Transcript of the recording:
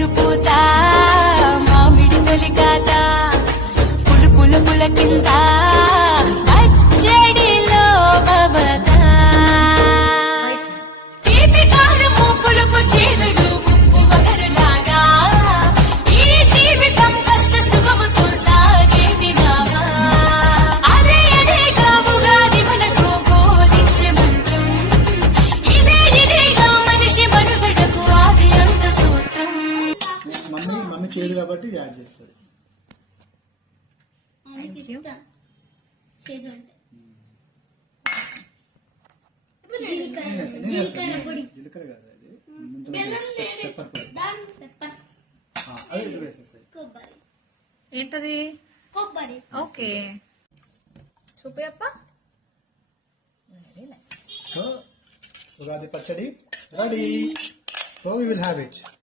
చిగురు పూత మామిడి తొలికాత పులు పుల కింద పచ్చడిలో మమత తీపి కారము పులుపు చేదులు ఉప్పు వగరులాగా ఈ జీవితం కష్ట సుఖముతో సాగేటి నావా అదే అదేగా ఉగాది మనకు బోధించే మంత్రం ఇదేగా మనిషి మనుగడకు ఆది అంత సూత్రం. మమ్మీ చేయదు కాబట్టి యాడ్ చేస్తుంది. జీలకర్ర కాదు అది వేసేస్తాయి. ఏంటది? ఓకే చూపేయప్ప. సో ఉగాది పచ్చడి ready. So we will have it.